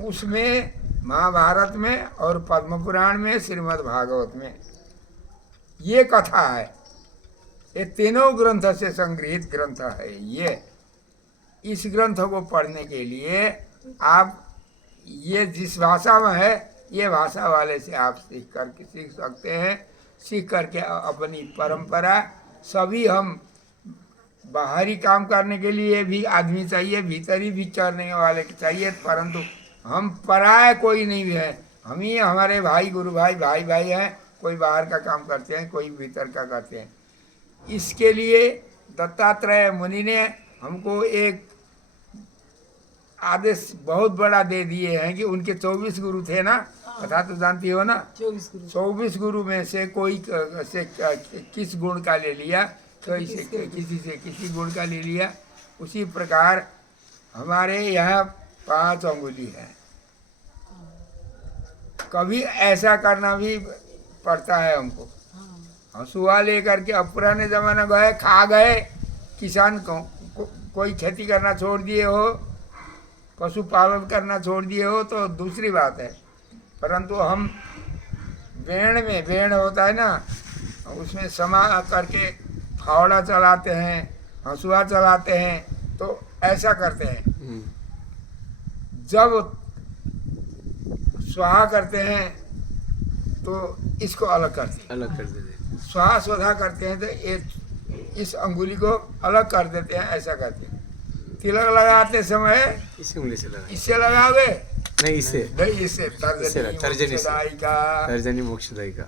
उसमें महाभारत में और पद्म पुराण में, श्रीमद् भागवत में ये कथा है। ये तीनों ग्रंथ से संग्रहित ग्रंथ है। ये इस ग्रंथ को पढ़ने के लिए आप ये जिस भाषा में है, ये भाषा वाले से आप सीख सकते हैं। सीख करके अपनी परंपरा, सभी हम बाहरी काम करने के लिए भी आदमी चाहिए, भीतरी भी करने वाले चाहिए, परंतु हम पराया कोई नहीं है। हम ही हमारे भाई, गुरु भाई, भाई भाई हैं। कोई बाहर का काम करते हैं, कोई भीतर का करते हैं। इसके लिए दत्तात्रेय मुनि ने हमको एक आदेश बहुत बड़ा दे दिए हैं कि उनके 24 गुरु थे ना, कथा तो जानती हो ना। 24 गुरु 24 गुरु में से कोई से किस गुण का ले लिया, किसी से किसी गुण का ले लिया। उसी प्रकार हमारे यहाँ 5 अंगुली है। कभी ऐसा करना भी पड़ता है हमको। हंसुआ लेकर के, अब पुराने जमाना गए खा गए, किसान कोई खेती करना छोड़ दिए हो, पशुपालन करना छोड़ दिए हो तो दूसरी बात है, परंतु हम वेण होता है ना, उसमें समा करके फावड़ा चलाते हैं, हंसुआ चलाते हैं, तो ऐसा करते हैं। जब स्वाहा करते हैं तो इसको अलग करते हैं, अलग कर देते। स्वाहा स्वधा करते हैं तो इस अंगुली को अलग कर देते हैं, ऐसा करते हैं। तिलक लगाते समय इसी उंगली से लगा, इससे लगावे नहीं इससे, नहीं, इससे तर्जनी से, मोक्षदायी का, तर्जनी मोक्षदायी का,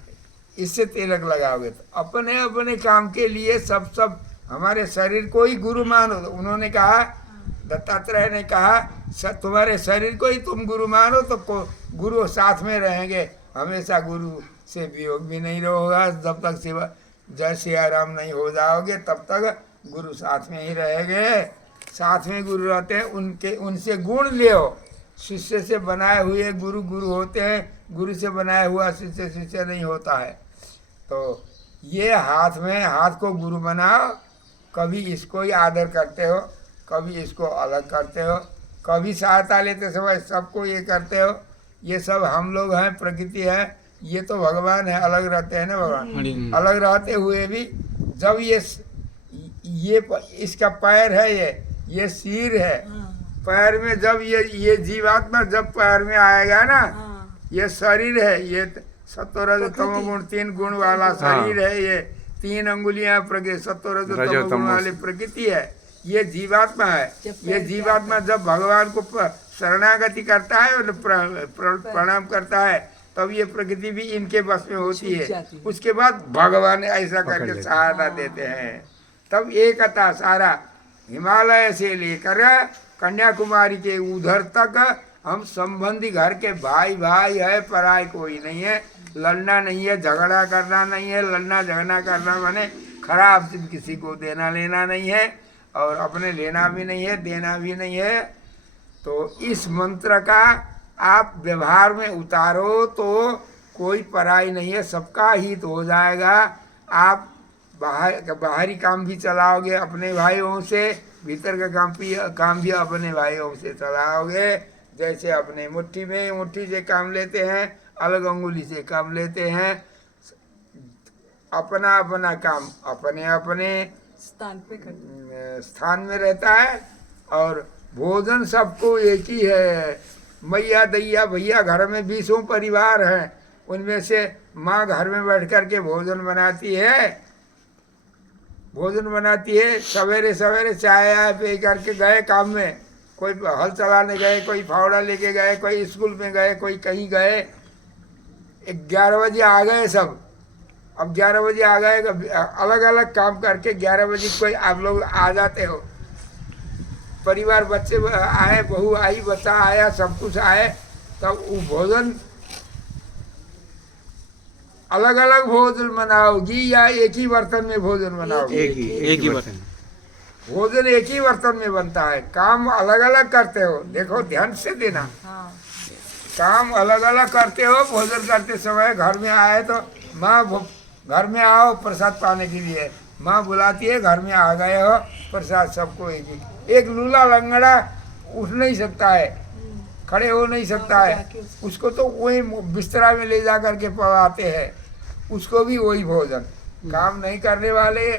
इससे तिलक लगाओगे तो अपने अपने काम के लिए सब हमारे शरीर को ही गुरु मानो। उन्होंने कहा, दत्तात्रेय ने कहा, तुम्हारे शरीर को ही तुम गुरु मानो तो गुरु साथ में रहेंगे हमेशा। गुरु से वियोग भी नहीं होगा जब तक शिवा जय सिया राम नहीं हो जाओगे, तब तक गुरु साथ में ही रहेंगे। साथ में गुरु रहते हैं, उनसे गुण लियो। शिष्य से बनाए हुए गुरु गुरु होते हैं, गुरु से बनाया हुआ शिष्य शिष्य नहीं होता है। तो ये हाथ को गुरु बनाओ। कभी इसको ही आदर करते हो, कभी इसको अलग करते हो, कभी सहायता लेते समय सबको ये करते हो। ये सब हम लोग हैं, प्रकृति है, ये तो भगवान है, अलग रहते हैं ना भगवान। अलग रहते हुए भी जब ये इसका पैर है, ये सिर है, पैर में जब ये जीवात्मा जब पैर में आएगा ना, ये शरीर है, ये सत्वर तमोगुण 3 गुण वाला शरीर है, ये 3 अंगुलियां प्रकृति सत्वर तमोगुण वाली प्रकृति है, ये जीवात्मा है। ये जीवात्मा जब भगवान को शरणागति करता है और प्रणाम करता है, तब ये प्रकृति भी इनके बस में होती है। उसके बाद भगवान ऐसा करके सहायता देते हैं। तब एकता सारा हिमालय से लेकर कन्याकुमारी के उधर तक हम संबंधी घर के भाई भाई है, पराई कोई नहीं है। लड़ना नहीं है, झगड़ा करना नहीं है। लड़ना झगड़ा करना माने खराब चीज किसी को देना लेना नहीं है, और अपने लेना भी नहीं है, देना भी नहीं है। तो इस मंत्र का आप व्यवहार में उतारो तो कोई पराई नहीं है, सबका हित हो जाएगा। आप बाहरी काम भी चलाओगे अपने भाइयों से, भीतर का काम भी अपने भाइयों से चलाओगे। जैसे अपने मुट्ठी से काम लेते हैं, अलग अंगुली से काम लेते हैं। अपना अपना काम अपने अपने स्थान में रहता है, और भोजन सबको एक ही है। मैया दैया भैया घर में 20 परिवार हैं, उनमें से माँ घर में बैठ कर के भोजन बनाती है। सवेरे सवेरे चाय पी करके गए काम में, कोई हल चलाने गए, कोई फावड़ा लेके गए, कोई स्कूल में गए, कोई कहीं गए। 11 बजे आ गए सब। अब 11 बजे आ गए, अलग अलग काम करके 11 बजे कोई आप लोग आ जाते हो। परिवार बच्चे आए, बहू आई, बच्चा आया, सब कुछ आए, तब वो भोजन अलग अलग भोजन बनाओगी या एक ही बर्तन में भोजन बनाओगी? एक ही बर्तन। भोजन एक ही बर्तन में बनता है, काम अलग अलग करते हो। देखो ध्यान से देना, काम अलग अलग करते हो। भोजन करते समय घर में आए तो माँ घर में आओ प्रसाद पाने के लिए, माँ बुलाती है, घर में आ गए हो प्रसाद सबको एक लूला लंगड़ा उठ नहीं सकता है, खड़े हो नहीं सकता है, उसको तो वही बिस्तरा में ले जा करके पवाते हैं, उसको भी वही भोजन। काम नहीं करने वाले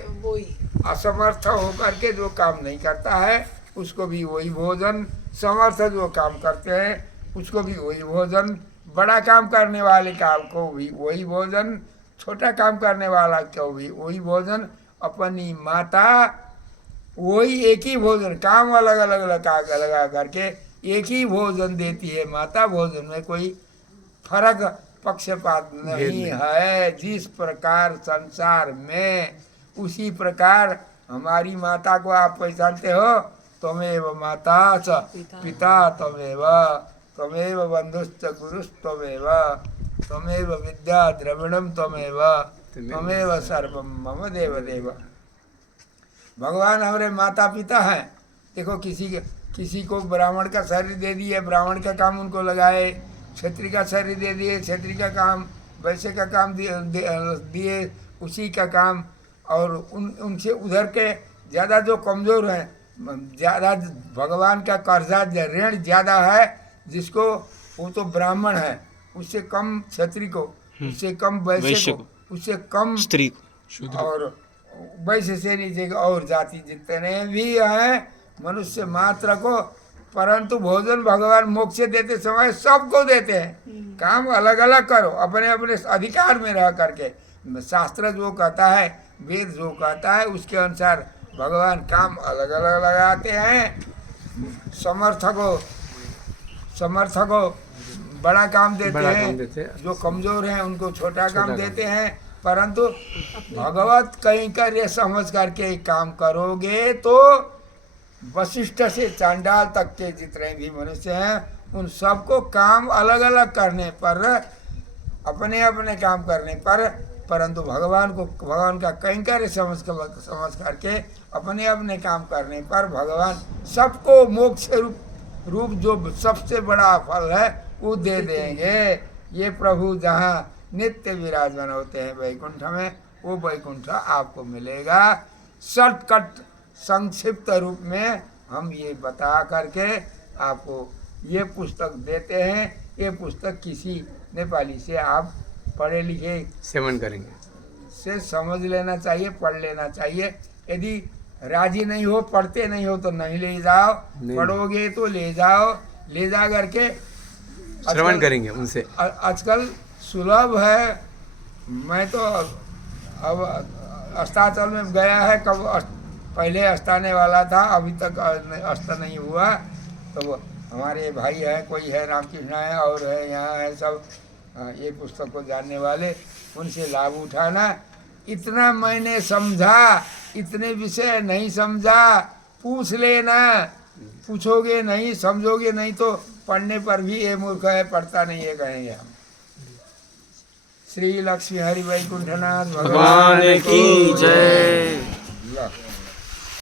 असमर्थ होकर के जो काम नहीं करता है उसको भी वही भोजन, समर्थ जो काम करते हैं उसको भी वही भोजन, बड़ा काम करने वाले काम को भी वही भोजन, छोटा काम करने वाला को भी वही भोजन। अपनी माता वही एक ही भोजन, काम अलग अलग लगा करके एक ही भोजन देती है माता। भोजन में कोई फर्क पक्षपात नहीं है। जिस प्रकार संसार में, उसी प्रकार हमारी माता को आप पहचानते हो। त्वमेव माता च पिता त्वमेव, त्वमेव बंधुश्च गुरुस्त्वमेव त्वमेव विद्या द्रविणम त्वमेव त्वमेव सर्वम मम देव देव। भगवान हमारे माता पिता हैं। देखो किसी को ब्राह्मण का शरीर दे दिए, ब्राह्मण का काम उनको लगाए, क्षत्रिय का शरीर दे दिए, क्षत्रिय का काम, वैश्य का काम दिए उसी का काम। और उनसे उधर के ज़्यादा जो कमज़ोर हैं, ज़्यादा भगवान का कर्जा ऋण ज़्यादा है जिसको, वो तो ब्राह्मण है, उससे कम क्षत्रिय को, उससे कम वैश्य को, उससे कम स्त्री को, और वैश्य से नीचे और जाति जितने भी हैं मनुष्य मात्र को, परंतु भोजन भगवान मोक्ष देते समय सबको देते हैं। काम अलग अलग करो, अपने अपने अधिकार में रह करके। शास्त्र जो कहता है, वेद जो कहता है, उसके अनुसार भगवान काम अलग अलग लगाते हैं। समर्थ को बड़ा काम देते हैं, जो कमजोर हैं उनको छोटा काम देते हैं। परंतु भगवत कहीं कर ये समझ करके काम करोगे तो वशिष्ठ से चांडाल तक के जितने भी मनुष्य हैं उन सबको काम अलग अलग करने पर, अपने अपने काम करने पर, परंतु भगवान का कैंकर्य समझ करके अपने अपने काम करने पर भगवान सबको मोक्ष रूप जो सबसे बड़ा फल है वो दे देंगे। ये प्रभु जहाँ नित्य विराजमान होते हैं वैकुंठ में, वो वैकुंठ आपको मिलेगा। शॉर्टकट संक्षिप्त रूप में हम ये बता करके आपको ये पुस्तक देते हैं। ये पुस्तक किसी नेपाली से आप पढ़े लिखे सेवन करेंगे से समझ लेना चाहिए, पढ़ लेना चाहिए। यदि राजी नहीं हो, पढ़ते नहीं हो तो नहीं ले जाओ, पढ़ोगे तो ले जाओ, ले जा करके श्रवण करेंगे उनसे। आजकल सुलभ है। मैं तो अब अस्ताचल में गया है, कब पहले अस्ताने वाला था, अभी तक अस्त नहीं हुआ। तो हमारे भाई है, कोई है रामकृष्ण है और है यहाँ है सब ये पुस्तक को जानने वाले, उनसे लाभ उठाना। इतना मैंने समझा, इतने विषय नहीं समझा, पूछ लेना। पूछोगे नहीं, समझोगे नहीं तो पढ़ने पर भी ये मूर्ख है, पढ़ता नहीं है कहेंगे हम। श्री लक्ष्मी हरि वैकुंठनाथ भगवान की जय।